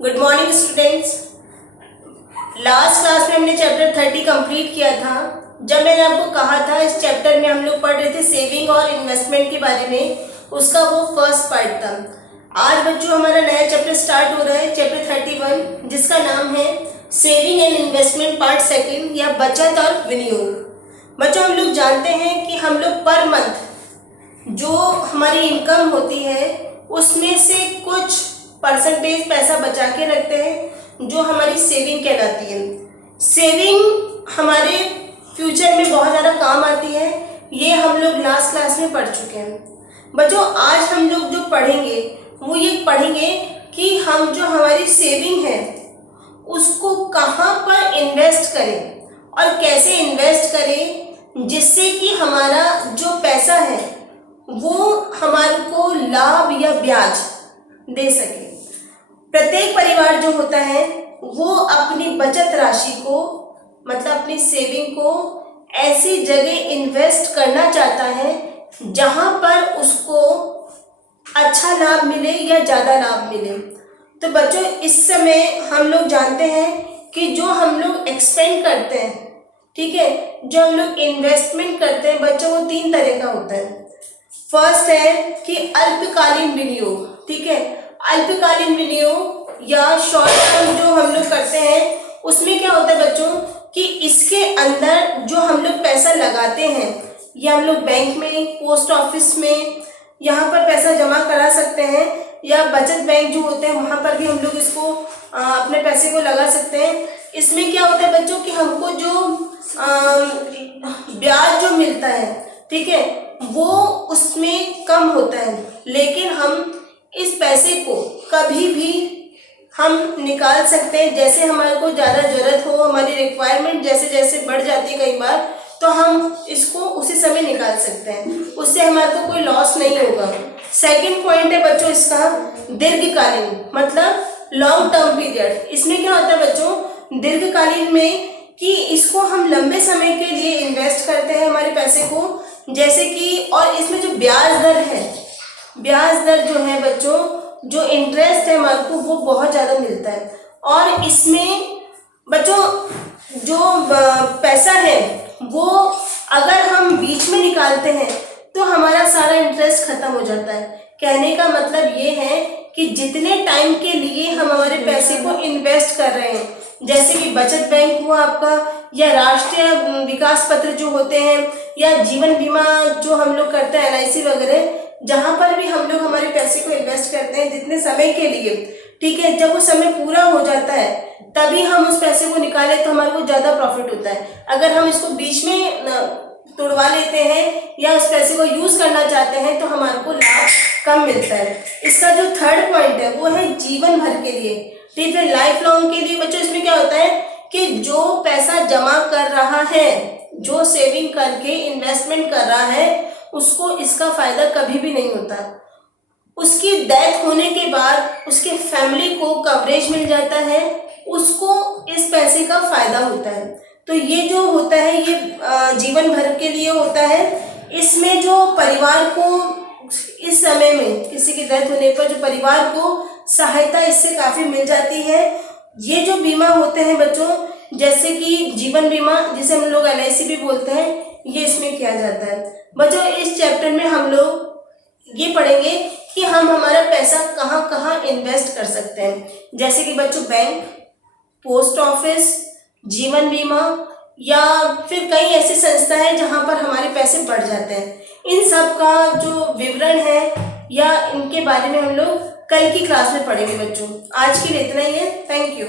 Good morning students. Last class में हमने chapter 30 complete किया था। जब मैंने आपको कहा था इस चैप्टर में हम लोग पढ़ रहे थे सेविंग और इन्वेस्टमेंट के बारे में, उसका वो फर्स्ट पार्ट था। आज बच्चों हमारा नया चैप्टर स्टार्ट हो रहा है, चैप्टर 31, जिसका नाम है saving and investment part second या बचत और विनियोग। बच्चों हम लोग जानते हैं कि हम लोग पर मंथ जो हमारी इनकम होती है उसमें से कुछ परसेंटेज पैसा बचा के रखते हैं जो हमारी सेविंग कहलाती है। सेविंग हमारे फ्यूचर में बहुत ज़्यादा काम आती है, ये हम लोग लास्ट क्लास में पढ़ चुके हैं। बच्चों आज हम लोग जो पढ़ेंगे वो ये पढ़ेंगे कि हम जो हमारी सेविंग है उसको कहाँ पर इन्वेस्ट करें और कैसे इन्वेस्ट करें जिससे कि हमारा जो पैसा है वो हमारे को लाभ या ब्याज दे सके। प्रत्येक परिवार जो होता है वो अपनी बचत राशि को मतलब अपनी सेविंग को ऐसी जगह इन्वेस्ट करना चाहता है जहां पर उसको अच्छा लाभ मिले या ज़्यादा लाभ मिले। तो बच्चों इस समय हम लोग जानते हैं कि जो हम लोग एक्सपेंड करते हैं, ठीक है, जो हम लोग इन्वेस्टमेंट करते हैं बच्चों वो 3 तरह का होता है। फर्स्ट है कि अल्पकालीन विनियोग, ठीक है। अल्पकालीन विनियोग या शॉर्ट टर्म जो हम लोग करते हैं उसमें क्या होता है बच्चों कि इसके अंदर जो हम लोग पैसा लगाते हैं या हम लोग बैंक में, पोस्ट ऑफिस में यहाँ पर पैसा जमा करा सकते हैं या बचत बैंक जो होते हैं वहाँ पर भी हम लोग इसको अपने पैसे को लगा सकते हैं। इसमें क्या होता है बच्चों कि हमको जो ब्याज जो मिलता है, ठीक है, वो उसमें कम होता है, लेकिन हम इस पैसे को कभी भी हम निकाल सकते हैं। जैसे हमारे को ज़्यादा ज़रूरत हो, हमारी रिक्वायरमेंट जैसे जैसे बढ़ जाती है कई बार, तो हम इसको उसी समय निकाल सकते हैं, उससे हमारे को कोई लॉस नहीं होगा। सेकंड पॉइंट है बच्चों इसका दीर्घकालीन मतलब लॉन्ग टर्म पीरियड। इसमें क्या होता है बच्चों दीर्घकालीन में कि इसको हम लंबे समय के लिए इन्वेस्ट करते हैं हमारे पैसे को, जैसे कि और इसमें जो ब्याज दर है, ब्याज दर जो है बच्चों जो इंटरेस्ट है हमारे को वो बहुत ज़्यादा मिलता है। और इसमें बच्चों जो पैसा है वो अगर हम बीच में निकालते हैं तो हमारा सारा इंटरेस्ट खत्म हो जाता है। कहने का मतलब ये है कि जितने टाइम के लिए हम हमारे पैसे को इन्वेस्ट कर रहे हैं, जैसे कि बचत बैंक हुआ आपका या राष्ट्रीय विकास पत्र जो होते हैं या जीवन बीमा जो हम लोग करते हैं LIC वगैरह, जहाँ पर भी हम लोग हमारे पैसे को इन्वेस्ट करते हैं जितने समय के लिए, ठीक है, जब वो समय पूरा हो जाता है तभी हम उस पैसे को निकालें तो हमारे को ज़्यादा प्रॉफिट होता है। अगर हम इसको बीच में तोड़वा लेते हैं या उस पैसे को यूज़ करना चाहते हैं तो हमारे को लाभ कम मिलता है। इसका जो थर्ड पॉइंट है वो है जीवन भर के लिए, ठीक है, लाइफ लॉन्ग के लिए। बच्चों इसमें क्या होता है कि जो पैसा जमा कर रहा है, जो सेविंग करके इन्वेस्टमेंट कर रहा है, उसको इसका फायदा कभी भी नहीं होता। उसकी डेथ होने के बाद उसके फैमिली को कवरेज मिल जाता है, उसको इस पैसे का फायदा होता है। तो ये जो होता है ये जीवन भर के लिए होता है। इसमें जो परिवार को इस समय में किसी की डेथ होने पर जो परिवार को सहायता इससे काफ़ी मिल जाती है। ये जो बीमा होते हैं बच्चों जैसे कि जीवन बीमा जिसे हम लोग LIC भी बोलते हैं, ये इसमें किया जाता है। बच्चों इस चैप्टर में हम लोग ये पढ़ेंगे कि हम हमारा पैसा कहाँ कहाँ इन्वेस्ट कर सकते हैं, जैसे कि बच्चों बैंक, पोस्ट ऑफिस, जीवन बीमा या फिर कई ऐसी संस्था है जहाँ पर हमारे पैसे बढ़ जाते हैं। इन सब का जो विवरण है या इनके बारे में हम लोग कल की क्लास में पढ़ेंगे बच्चों। आज के लिए इतना ही है। Thank you.